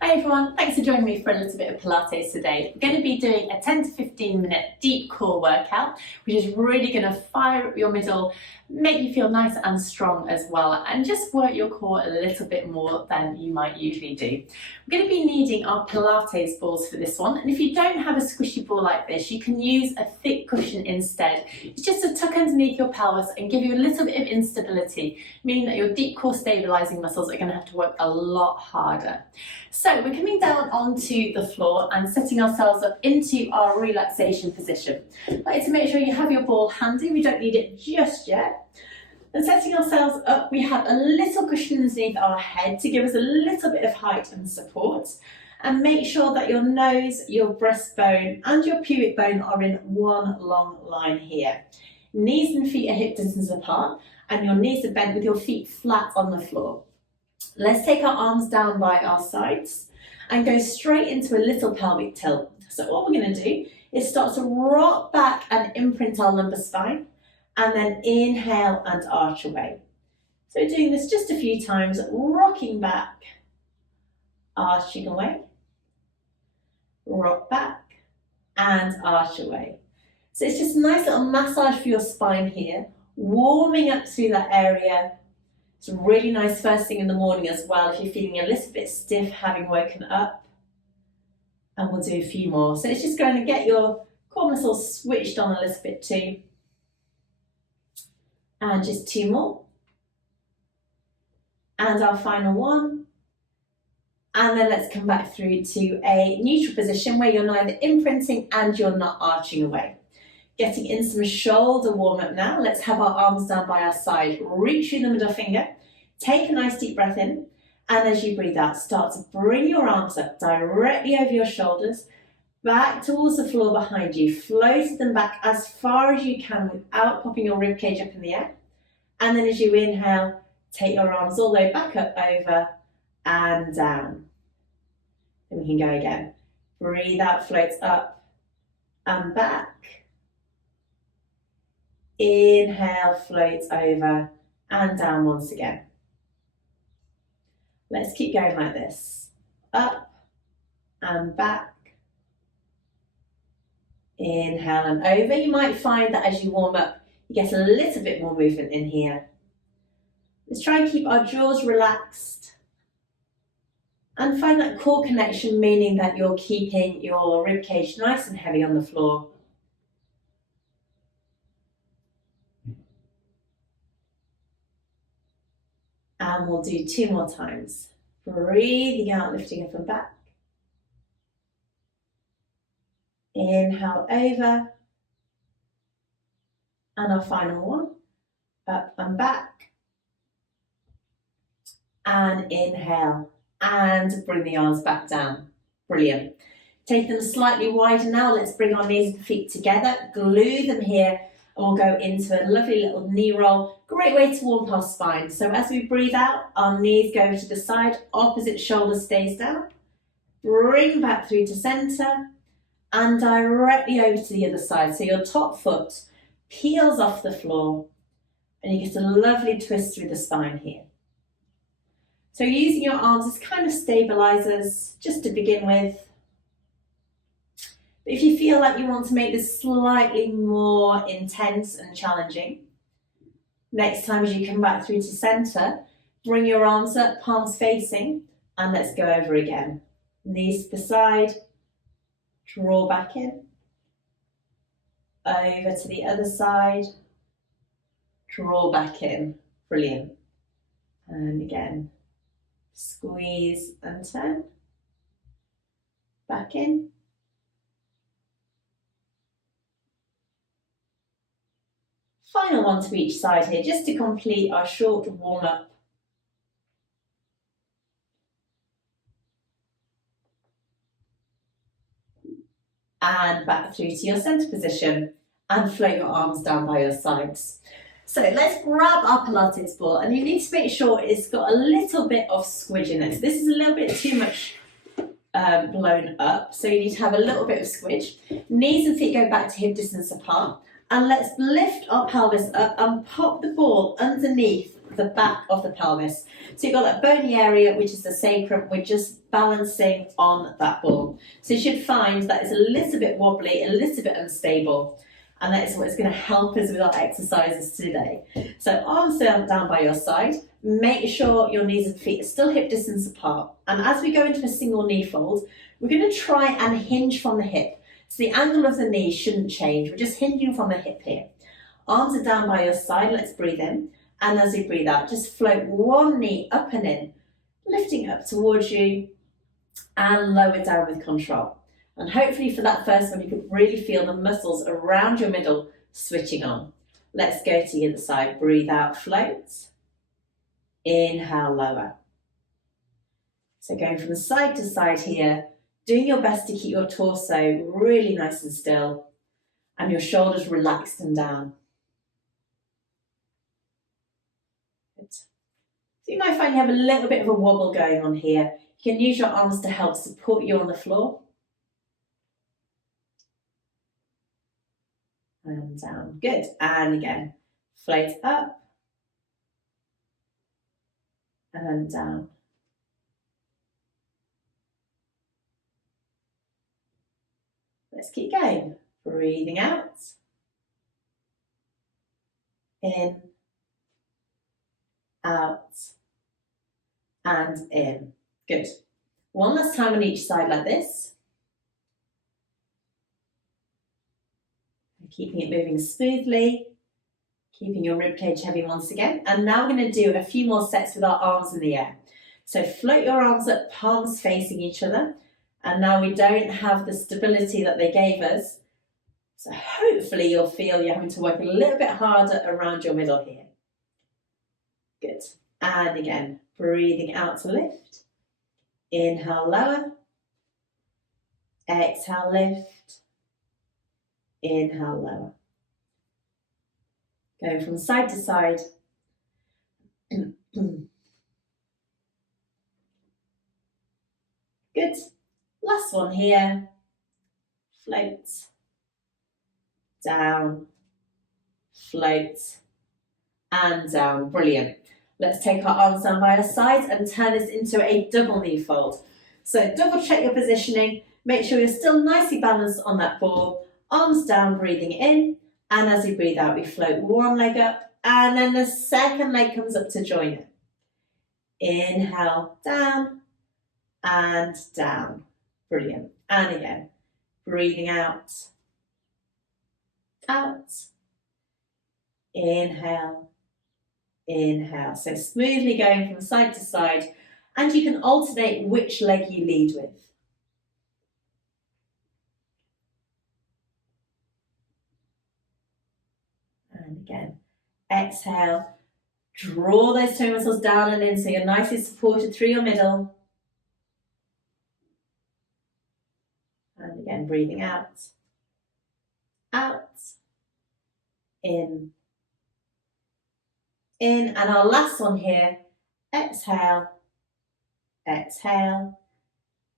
Hi everyone, thanks for joining me for a little bit of Pilates today. We're going to be doing a 10 to 15 minute deep core workout, which is really going to fire up your middle, make you feel nice and strong as well, and just work your core a little bit more than you might usually do. We're going to be needing our Pilates balls for this one, and if you don't have a squishy ball like this, you can use a thick cushion instead. It's just to tuck underneath your pelvis and give you a little bit of instability, meaning that your deep core stabilizing muscles are going to have to work a lot harder. So we're coming down onto the floor and setting ourselves up into our relaxation position. I'd like to make sure you have your ball handy, we don't need it just yet. And setting ourselves up, we have a little cushion underneath our head to give us a little bit of height and support. And make sure that your nose, your breastbone and your pubic bone are in one long line here. Knees and feet are hip distance apart and your knees are bent with your feet flat on the floor. Let's take our arms down by our sides and go straight into a little pelvic tilt. So what we're going to do is start to rock back and imprint our lumbar spine, and then inhale and arch away. So we're doing this just a few times, rocking back, arching away, rock back and arch away. So it's just a nice little massage for your spine here, warming up through that area. It's really nice first thing in the morning as well if you're feeling a little bit stiff having woken up. And we'll do a few more. So it's just going to get your core muscles switched on a little bit too. And just two more. And our final one. And then let's come back through to a neutral position where you're neither imprinting and you're not arching away. Getting in some shoulder warm up now. Let's have our arms down by our side. Reach through the middle finger. Take a nice deep breath in. And as you breathe out, start to bring your arms up directly over your shoulders, back towards the floor behind you. Float them back as far as you can without popping your ribcage up in the air. And then as you inhale, take your arms all the way back up, over and down. Then we can go again. Breathe out, float up and back. Inhale, float over and down once again. Let's keep going like this. Up and back. Inhale and over. You might find that as you warm up, you get a little bit more movement in here. Let's try and keep our jaws relaxed and find that core connection, meaning that you're keeping your ribcage nice and heavy on the floor. And we'll do two more times. Breathing out, lifting up and back. Inhale over. And our final one. Up and back. And inhale. And bring the arms back down. Brilliant. Take them slightly wider now. Let's bring our knees and feet together. Glue them here. And we'll go into a lovely little knee roll. Great way to warm our spine. So as we breathe out, our knees go to the side, opposite shoulder stays down. Bring back through to center and directly over to the other side. So your top foot peels off the floor and you get a lovely twist through the spine here. So using your arms as kind of stabilizers just to begin with. But if you feel like you want to make this slightly more intense and challenging, next time as you come back through to center, bring your arms up, palms facing, and let's go over again. Knees to the side, draw back in, over to the other side, draw back in. Brilliant. And again, squeeze and turn, back in. Final one to each side here, just to complete our short warm-up. And back through to your centre position and float your arms down by your sides. So let's grab our Pilates ball, and you need to make sure it's got a little bit of squidge in it. So this is a little bit too much blown up, so you need to have a little bit of squidge. Knees and feet go back to hip distance apart. And let's lift our pelvis up and pop the ball underneath the back of the pelvis. So you've got that bony area, which is the sacrum. We're just balancing on that ball. So you should find that it's a little bit wobbly, a little bit unstable. And that is what is going to help us with our exercises today. So arms down by your side. Make sure your knees and feet are still hip distance apart. And as we go into a single knee fold, we're going to try and hinge from the hip. So the angle of the knee shouldn't change. We're just hinging from the hip here. Arms are down by your side. Let's breathe in. And as you breathe out, just float one knee up and in, lifting up towards you and lower down with control. And hopefully for that first one, you can really feel the muscles around your middle switching on. Let's go to the other side. Breathe out, float. Inhale, lower. So going from side to side here, doing your best to keep your torso really nice and still and your shoulders relaxed and down. Good. So you might find you have a little bit of a wobble going on here. You can use your arms to help support you on the floor. And down. Good. And again, float up and down. Let's keep going. Breathing out. In. Out. And in. Good. One last time on each side like this. Keeping it moving smoothly, keeping your ribcage heavy once again. And now we're going to do a few more sets with our arms in the air. So float your arms up, palms facing each other. And now we don't have the stability that they gave us. So hopefully you'll feel you're having to work a little bit harder around your middle here. Good. And again, breathing out to lift. Inhale, lower. Exhale, lift. Inhale, lower. Going from side to side. Good. Last one here. Float. Down. Float. And down. Brilliant. Let's take our arms down by our sides and turn this into a double knee fold. So double check your positioning. Make sure you're still nicely balanced on that ball. Arms down, breathing in, and as you breathe out, we float one leg up, and then the second leg comes up to join it. Inhale, down, and down. Brilliant. And again, breathing out, out, inhale, inhale. So smoothly going from side to side, and you can alternate which leg you lead with. Again, exhale, draw those toe muscles down and in so you're nicely supported through your middle. And again, breathing out, out, in, and our last one here, exhale, exhale,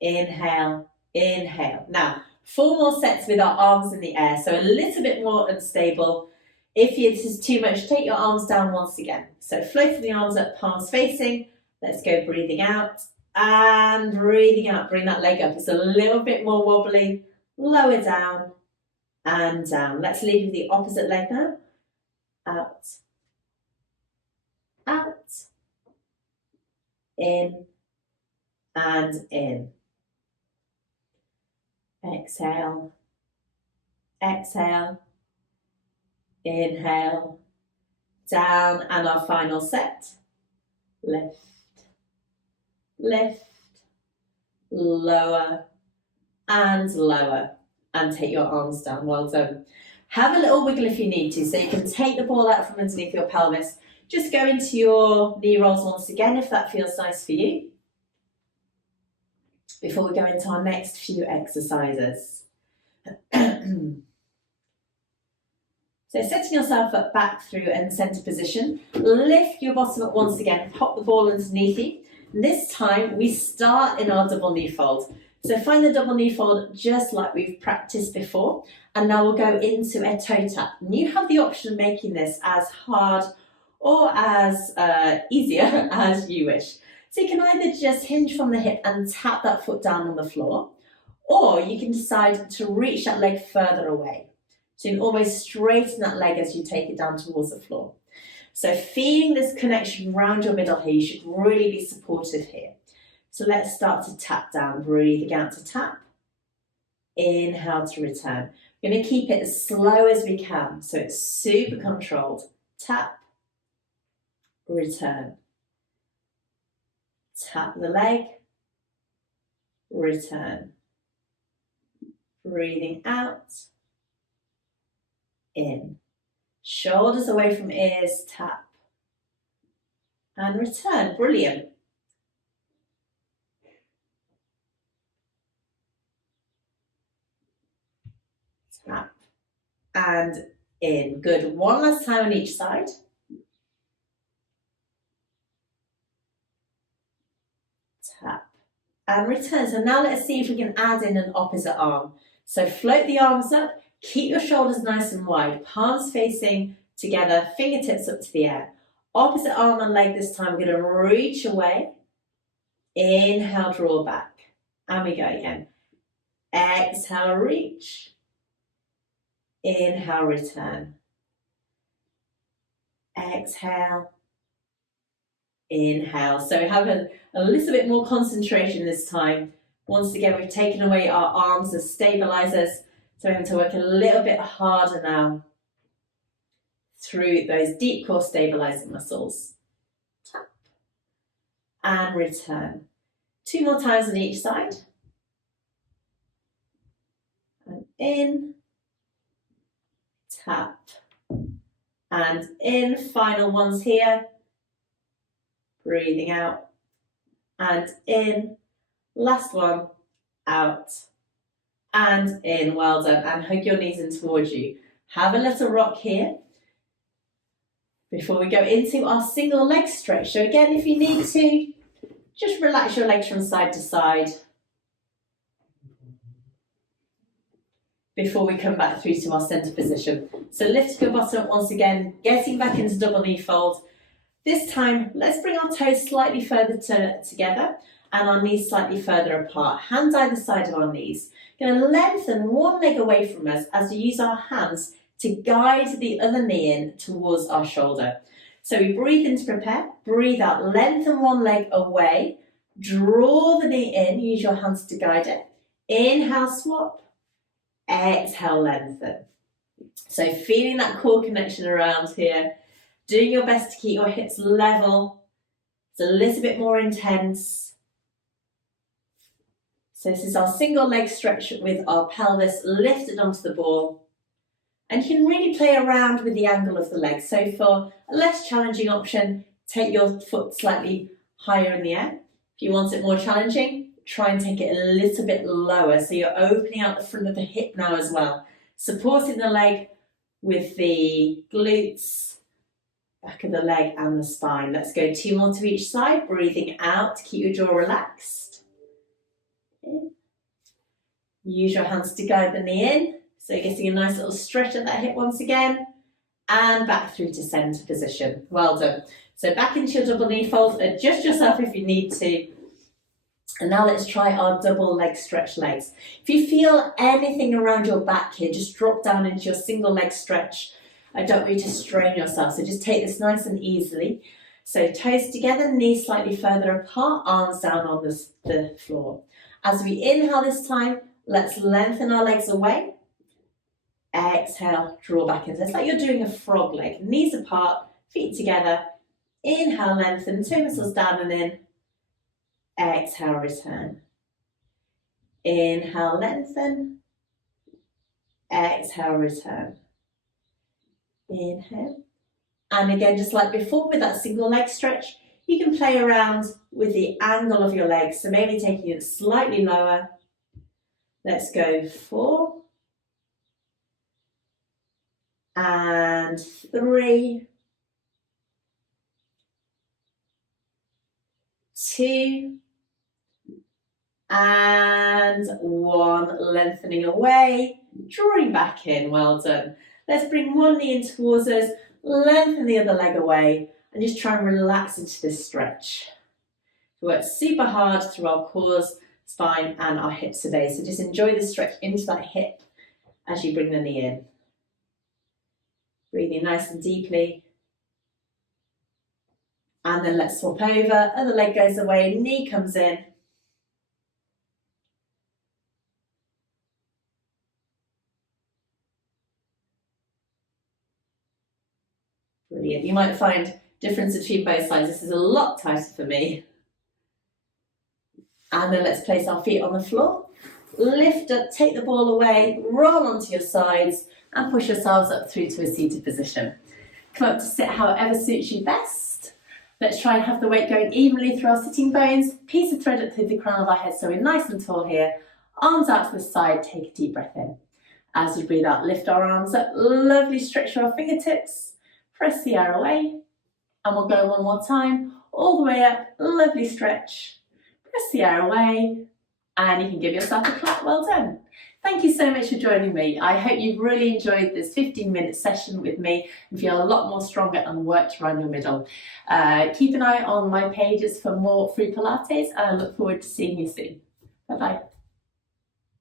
inhale, inhale. Now, 4 more sets with our arms in the air, so a little bit more unstable. If this is too much, take your arms down once again. So floating the arms up, palms facing. Let's go breathing out and breathing out. Bring that leg up. It's a little bit more wobbly. Lower down and down. Let's leave with the opposite leg now. Out, out, in and in. Exhale, exhale. Inhale, down, and our final set. Lift, lift, lower, and lower. And take your arms down. Well done. Have a little wiggle if you need to, so you can take the ball out from underneath your pelvis. Just go into your knee rolls once again if that feels nice for you. Before we go into our next few exercises. So setting yourself up back through and centre position, lift your bottom up once again, pop the ball underneath you. And this time we start in our double knee fold. So find the double knee fold just like we've practiced before, and now we'll go into a toe tap. And you have the option of making this as hard or as easier as you wish. So you can either just hinge from the hip and tap that foot down on the floor, or you can decide to reach that leg further away. So you can always straighten that leg as you take it down towards the floor. So feeling this connection around your middle here, you should really be supportive here. So let's start to tap down, breathing out to tap. Inhale to return. We're going to keep it as slow as we can, so it's super controlled. Tap, return. Tap the leg, return. Breathing out, in. Shoulders away from ears, tap. And return, brilliant. Tap and in. Good. One last time on each side. Tap and return. So now let's see if we can add in an opposite arm. So float the arms up, keep your shoulders nice and wide, palms facing together, fingertips up to the air. Opposite arm and leg this time, we're going to reach away. Inhale, draw back. And we go again. Exhale, reach. Inhale, return. Exhale. Inhale. So we have a little bit more concentration this time. Once again, we've taken away our arms as stabilizers. So we're going to work a little bit harder now through those deep core stabilizing muscles. Tap and return. 2 more times on each side. And in. Tap and in. Final ones here. Breathing out and in. Last one, out and in. Well done. And hug your knees in towards you. Have a little rock here before we go into our single leg stretch. So again, if you need to, just relax your legs from side to side before we come back through to our center position. So lift your bottom up once again, getting back into double knee fold. This time, let's bring our toes slightly further together and our knees slightly further apart. Hands either side of our knees. Going to lengthen one leg away from us as we use our hands to guide the other knee in towards our shoulder. So we breathe in to prepare, breathe out, lengthen one leg away, draw the knee in, use your hands to guide it. Inhale, swap. Exhale, lengthen. So feeling that core connection around here, doing your best to keep your hips level. It's a little bit more intense. So this is our single leg stretch with our pelvis lifted onto the ball. And you can really play around with the angle of the leg. So for a less challenging option, take your foot slightly higher in the air. If you want it more challenging, try and take it a little bit lower. So you're opening out the front of the hip now as well. Supporting the leg with the glutes, back of the leg and the spine. Let's go 2 more to each side. Breathing out to keep your jaw relaxed. In. Use your hands to guide the knee in. So you're getting a nice little stretch at that hip once again. And back through to center position. Well done. So back into your double knee fold. Adjust yourself if you need to. And now let's try our double leg stretch legs. If you feel anything around your back here, just drop down into your single leg stretch. I don't want you to strain yourself, so just take this nice and easily. So toes together, knees slightly further apart, arms down on the floor. As we inhale this time, let's lengthen our legs away. Exhale, draw back in. So it's like you're doing a frog leg. Knees apart, feet together. Inhale, lengthen, toe muscles down and in. Exhale, return. Inhale, lengthen. Exhale, return. Inhale. And again, just like before with that single leg stretch, you can play around with the angle of your legs. So maybe taking it slightly lower. Let's go 4. And 3. 2. And 1. Lengthening away, drawing back in. Well done. Let's bring one knee in towards us, lengthen the other leg away, and just try and relax into this stretch. We work super hard through our cores, spine and our hips today, so just enjoy this stretch into that hip as you bring the knee in. Breathing nice and deeply. And then let's swap over, other leg goes away, knee comes in. Brilliant. You might find difference between both sides. This is a lot tighter for me. And then let's place our feet on the floor. Lift up, take the ball away, roll onto your sides and push yourselves up through to a seated position. Come up to sit however suits you best. Let's try and have the weight going evenly through our sitting bones. Piece of thread up through the crown of our head so we're nice and tall here. Arms out to the side, take a deep breath in. As we breathe out, lift our arms up, lovely stretch through our fingertips. Press the air away, and we'll go one more time, all the way up, lovely stretch. Press the air away, and you can give yourself a clap, well done. Thank you so much for joining me. I hope you've really enjoyed this 15-minute session with me and feel a lot more stronger and worked around your middle. Keep an eye on my pages for more free Pilates, and I look forward to seeing you soon. Bye-bye.